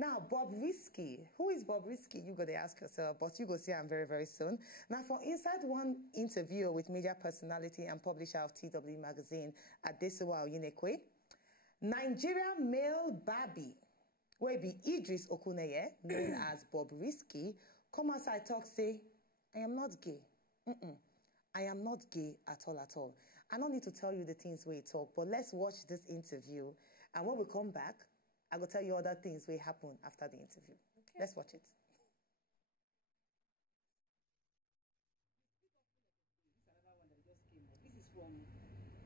Now, Bobrisky. Who is Bobrisky? You got to ask yourself, but you go see him very, very soon. Now, for inside one interview with media personality and publisher of TW magazine, Adesuwa Onyenokwe, Nigerian male Barbie, where be Idris Okuneye, known as Bobrisky, come outside talk say, I am not gay. I am not gay at all. I don't need to tell you the things we talk, but let's watch this interview. And when we come back, I will tell you other things will happen after the interview. Okay. Let's watch it. This is from,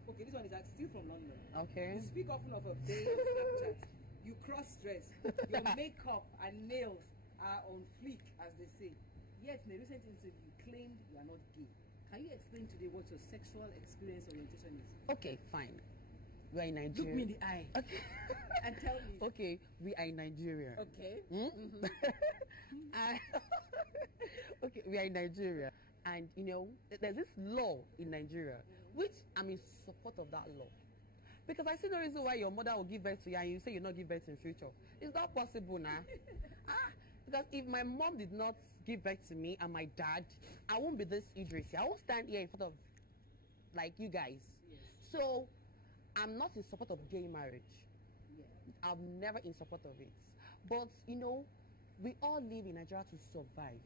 okay, this one is still from London. Okay. You speak often of a day on Snapchat. You cross-dress. Your makeup and nails are on fleek, as they say. Yet, in a recent interview, you claimed you are not gay. Can you explain today what your sexual experience orientation is? Okay, fine. We are in Nigeria. Look me in the eye. Okay. And tell me. Okay, we are in Nigeria. Okay. Okay, we are in Nigeria. And, you know, there's this law in Nigeria, which I'm in support of that law. Because I see no reason why your mother will give birth to you and you say you'll not give birth in future. It's not possible now. Because if my mom did not give birth to me and my dad, I won't be this Idris. I won't stand here in front of, like, you guys. Yes. So, I'm not in support of gay marriage. Yeah. I'm never in support of it. But, you know, we all live in Nigeria to survive.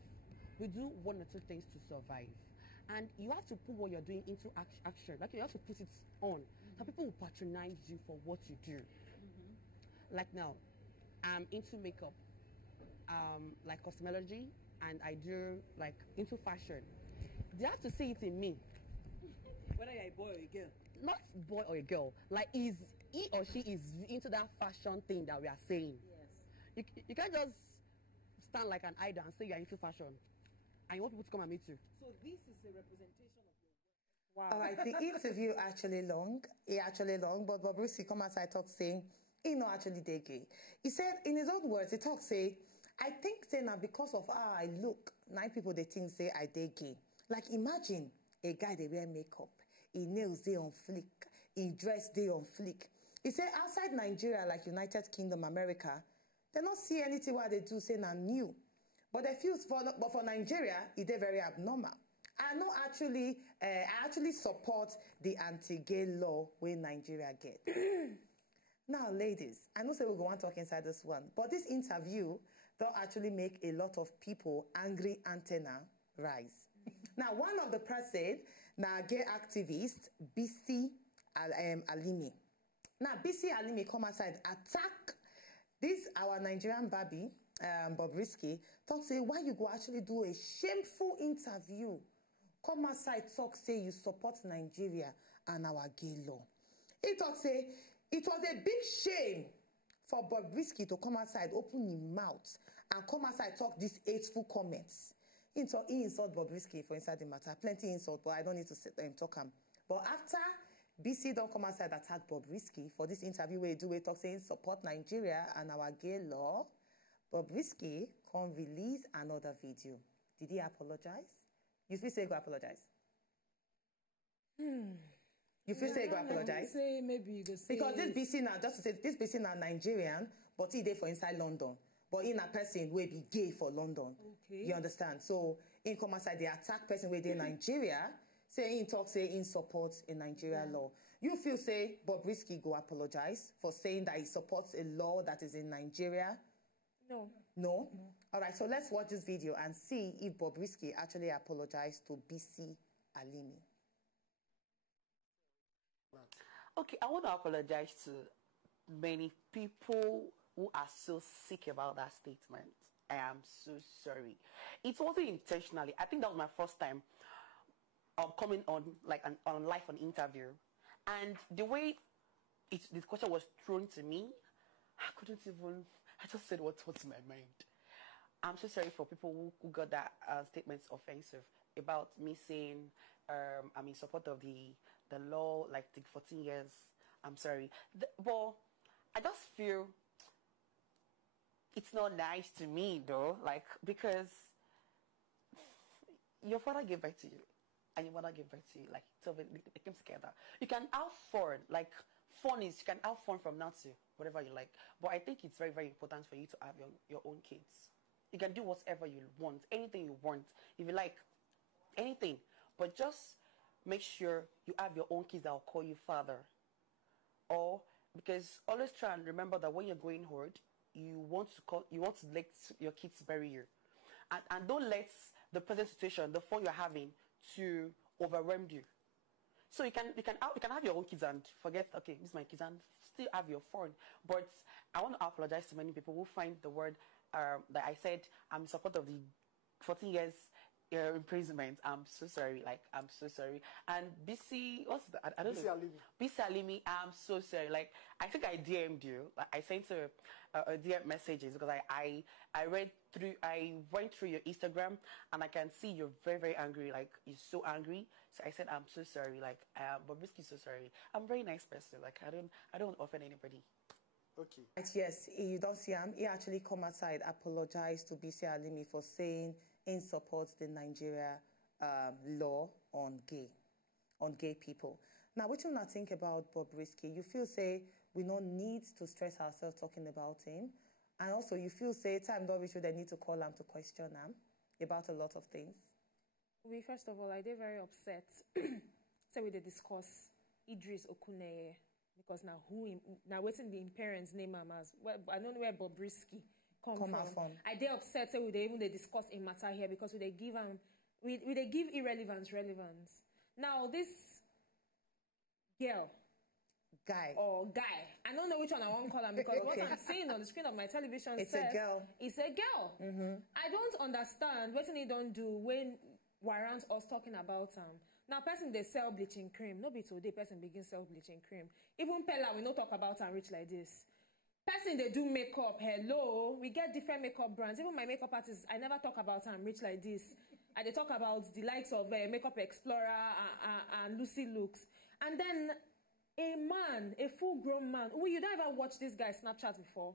We do one or two things to survive. And you have to put what you're doing into action. Like, you have to put it on. Some people will patronize you for what you do. Like now, I'm into makeup, like cosmetology, and I do like into fashion. They have to see it in me. Whether you're a boy or a girl. Not boy or a girl. Like, he or she is into that fashion thing that we are saying. Yes. You can't just stand like an idol and say you're into fashion. And you want people to come and meet you. So this is a representation of your work. Wow. All right, the interview actually long. But Bobrisky come outside talk saying, he not actually they gay. He said, in his own words, he talk say, I think say now because of how I look, 9 people they think say I they gay. Like, imagine a guy they wear makeup, he nails they on flick, he dress they on flick. He said outside Nigeria, like United Kingdom, America, they don't see anything what they do say now new. But they feel for Nigeria, it is very abnormal. I actually support the anti-gay law where Nigeria get. Now, ladies, I know say we go on talk inside this one, but this interview don't actually make a lot of people angry antenna rise. Now, one of the press said, now gay activist Bisi Alimi. Now, Bisi Alimi come outside attack this our Nigerian Barbie, Bobrisky, talk say why you go actually do a shameful interview. Come outside talk say you support Nigeria and our gay law. He talk say it was a big shame for Bobrisky to come outside, open his mouth, and come outside talk these hateful comments. He insult Bobrisky for inside the matter. Plenty insult, but I don't need to talk him. But after BC don't come outside attack Bobrisky for this interview where he do talk saying support Nigeria and our gay law, Bobrisky can release another video. Did he apologize? You feel say go apologize? You feel say go apologize? Say maybe you say because this BC now, just to say this BC now Nigerian, but he there for inside London. But in a person will be gay for London. Okay. You understand? So in come outside they attack person where they Nigeria, saying talk say in support in Nigeria law. You feel say Bobrisky go apologize for saying that he supports a law that is in Nigeria? No. No? All right, so let's watch this video and see if Bobrisky actually apologized to Bisi Alimi. Okay, I want to apologize to many people who are so sick about that statement. I am so sorry. It wasn't intentionally. I think that was my first time coming on like on live on interview, and the way the question was thrown to me, I couldn't even. I just said what was in my mind. I'm so sorry for people who got that statements offensive about me saying I'm in support of the law, like the 14 years. I'm sorry, but I just feel it's not nice to me though, like, because your father gave birth to you and your mother gave birth to you, like, so they came together. You can have fun, like fun is, you can have fun from now to whatever you like. But I think it's very, very important for you to have your own kids. You can do whatever you want, anything you want, if you like, anything. But just make sure you have your own kids that will call you father. Or, because always try and remember that when you're going hard, you want to let your kids bury you. And don't let the present situation, the fun you're having, to overwhelm you. So you can have your own kids and forget, okay, this is my kids, and still have your fun. But I want to apologize to many people who find the word that I said, I'm in support of the 14 years imprisonment. I'm so sorry. Like, I'm so sorry. And Bisi, I don't know. Bisi Alimi, I'm so sorry. Like, I think I DM'd you. Like, I sent a DM messages because I went through your Instagram and I can see you're very, very angry. Like, you're so angry. So I said, I'm so sorry. Like, Bobrisky, so sorry. I'm a very nice person. Like, I don't offend anybody. Okay. Yes, you don't see him. He actually come outside, apologize to Bisi Alimi for saying in support the Nigeria law on gay people. Now, what you not think about Bobrisky? You feel say we don't need to stress ourselves talking about him, and also you feel say time don't reach they need to call him to question him about a lot of things. First of all, I did very upset. So we did discuss Idris Okuneye. Because now waiting the parents name him as well, I don't know where Bobrisky come from. I did upset so they discuss in matter here because they give irrelevance relevance. Now this girl guy I don't know which one I want to call him because what I'm seeing on the screen of my television it's a girl. It's a girl. I don't understand what he don't do when warrants us talking about him. Now, person they sell bleaching cream. No be today, person begin sell bleaching cream. Even Pella, we not talk about and rich like this. Person they do makeup. Hello, we get different makeup brands. Even my makeup artist, I never talk about and rich like this. I they talk about the likes of Makeup Explorer and Lucy Looks. And then a full-grown man. You don't ever watch this guy Snapchat before?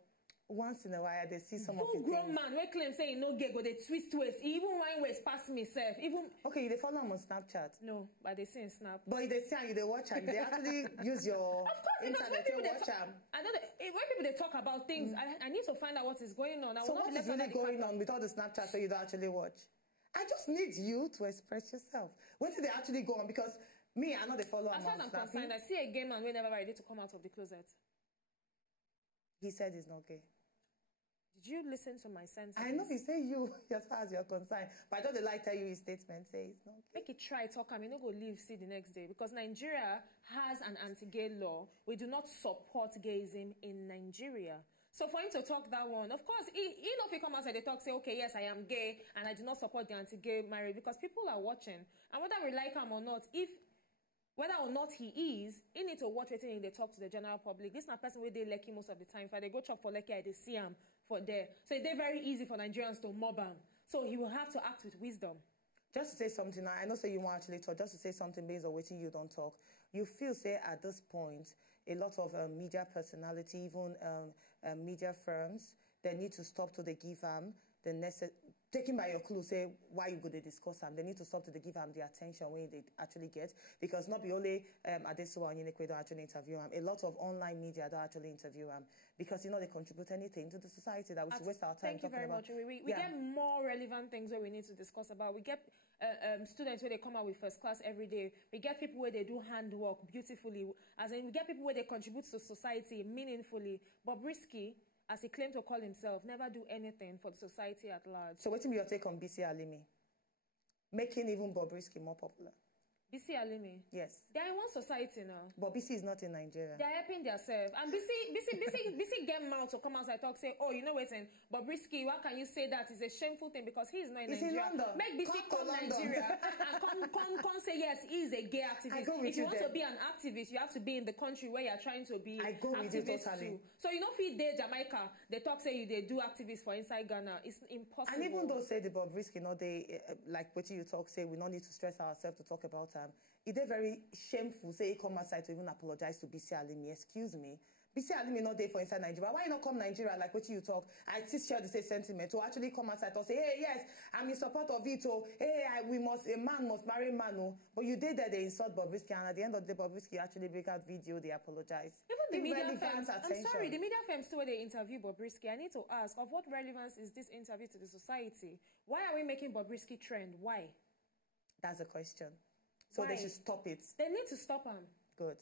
Once in a while, they see some of his full-grown man, we claim saying no gay, go they twist waist. He even wine waist past me, self. Even okay, they follow him on Snapchat. No, but they see in Snap. But they see you, they watch him. They actually use your internet to watch him. I know that when people they talk about things, I need to find out what is going on. So what is really going on with all the Snapchat so you don't actually watch? I just need you to express yourself. When did they actually go on? Because me, I know they follow him. As far as I'm concerned, I see a gay man whenever ready to come out of the closet. He said he's not gay. Did you listen to my sentence? I know he say you as far as you're concerned, but I don't like tell you his statement say it's not gay. Make it try talk him, you know go leave see the next day because Nigeria has an anti-gay law. We do not support gayism in Nigeria. So for him to talk that one, of course, he know if he come outside, they talk, say, okay, yes, I am gay, and I do not support the anti-gay marriage because people are watching. And whether we like him or not, whether or not he need to watch waiting in the talk to the general public. This is not a person where they lucky most of the time. If they go chop for lucky, they see him for there. So it's very easy for Nigerians to mob him. So he will have to act with wisdom. Just to say something, I know say you want actually talk, just to say something based on waiting you don't talk. You feel say at this point, a lot of media personality, even media firms, they need to stop to give them the necessary, taking by your clue, say why you go to discuss them. They need to stop to give them the attention when they actually get, because not be only Adesuwa Onyenokwe don't actually interview them. A lot of online media don't actually interview them because they contribute anything to the society that we should waste our time talking about. Thank you very much. We get more relevant things where we need to discuss about. We get students where they come out with first class every day. We get people where they do handwork beautifully. As in, we get people where they contribute to society meaningfully. Bobrisky, as he claimed to call himself, never do anything for the society at large. So what is your take on Bisi Alimi? Making even Bobrisky more popular. Bisi Alimi? Yes. They are in one society now. But Bisi is not in Nigeria. They are helping themselves. And Bisi get mouth to come outside talk, say, oh, you know what, Bobrisky, why can you say that? It's a shameful thing because he is not in Nigeria. In London. Make Bisi come Nigeria and come say, yes, he is a gay activist. If you want to be an activist, you have to be in the country where you are trying to be activist too. So you know if you did Jamaica, they talk say they do activists for inside Ghana. It's impossible. And even though say the Bobrisky, they like what you talk, say we don't need to stress ourselves to talk about it is very shameful, say he come outside to even apologize to Bisi Alimi, excuse me, Bisi Alimi not there for inside Nigeria. Why not come Nigeria like what you talk? I still share the same sentiment to actually come outside and say, hey, yes, I'm in support of it. Oh, hey, a man must marry man. Oh. But you did that, they insult Bobrisky, and at the end of the day, Bobrisky actually break out video, they apologize. Even the media firms, I'm sorry, the media firms too, when they interview Bobrisky, I need to ask, of what relevance is this interview to the society? Why are we making Bobrisky trend? Why? That's the question. So Why? They should stop it. They need to stop him. Good.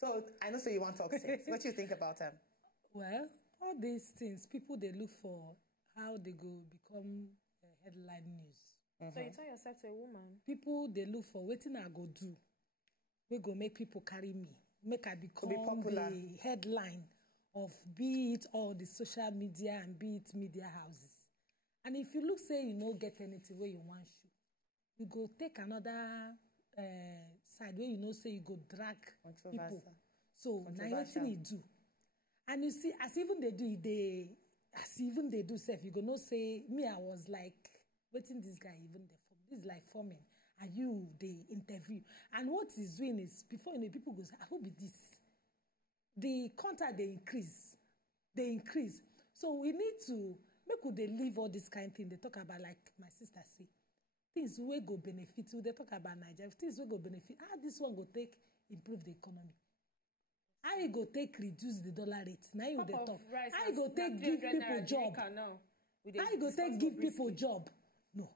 So I know, so you want to talk things. What do you think about him? Well, all these things, people, they look for how they go become headline news. So you turn yourself to a woman. People, they look for what I go do. We go make people carry me. Make I become the headline of be it all the social media and be it media houses. And if you look, say you don't get anything where you want to, you go take another side where you know say you go drag people. So now anything you do. And you see, as even they do self, you go no say me, I was like waiting this guy even there for this is like forming. And you the interview. And what he's doing is before you know people go say, I hope it this. The contact they increase. So we need to make they leave all this kind of thing. They talk about like my sister say. Things will go benefit. They talk about Nigeria. Things will go benefit. How this one go take improve the economy? How you go take reduce the dollar rate? Now you they talk. How you go take give people job? How you go take give people job? No.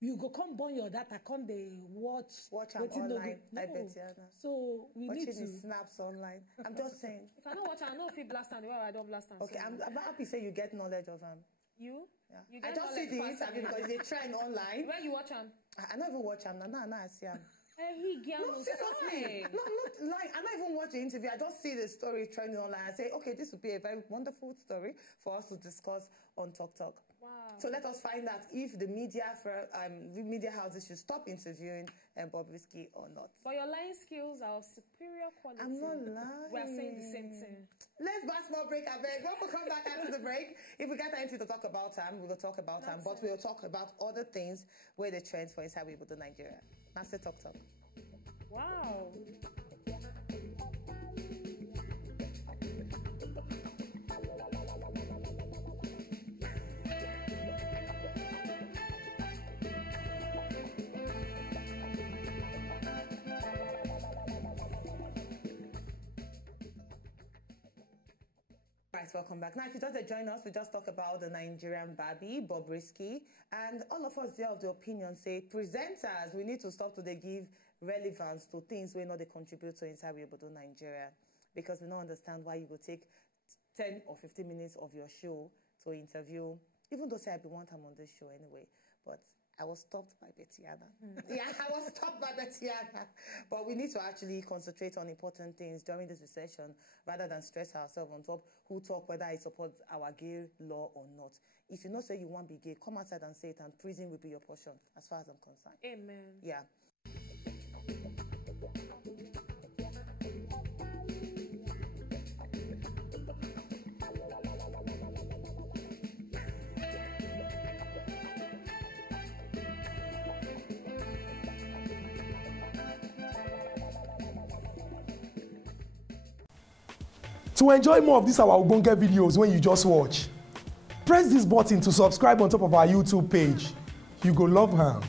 You go come burn your data. Come they watch online. No. I bet you. So we need to snaps online. I'm just saying. If I don't watch, I know if you blast and I don't blast and. Okay, I'm happy say you get knowledge of him. You? Yeah. You I just see the interview because they trend online. Where you watch him? I don't even watch him. No, I see him. No, seriously. No, I'm not lying. I don't even watch the interview. I just see the story trending online. I say, okay, this would be a very wonderful story for us to discuss on Talk. Wow. So let us find out if the media houses should stop interviewing Bobrisky or not. But your lying skills are of superior quality. I'm not lying. We are saying the same thing. Let's back small break, I beg. When we come back after the break, if we get anything to talk about we will talk about but we'll talk about other things where the trends for inside we will do Nigeria. That's the Talk. Wow. Right, welcome back. Now, if you just join us, we just talk about the Nigerian Barbie, Bobrisky, and all of us there of the opinion say, presenters, we need to stop to give relevance to things we know they contribute to inside we able to Nigeria, because we don't understand why you will take 10 or 15 minutes of your show to interview, even though say I be one time on this show anyway, but I was stopped by Betiana. Yeah, I was stopped by Betiana. But we need to actually concentrate on important things during this session rather than stress ourselves on top who talk whether I support our gay law or not. If you know say you want to be gay, come outside and say it, and prison will be your portion as far as I'm concerned. Amen. Yeah. To enjoy more of these our Ogbonge videos when you just watch, press this button to subscribe on top of our YouTube page. You go love am.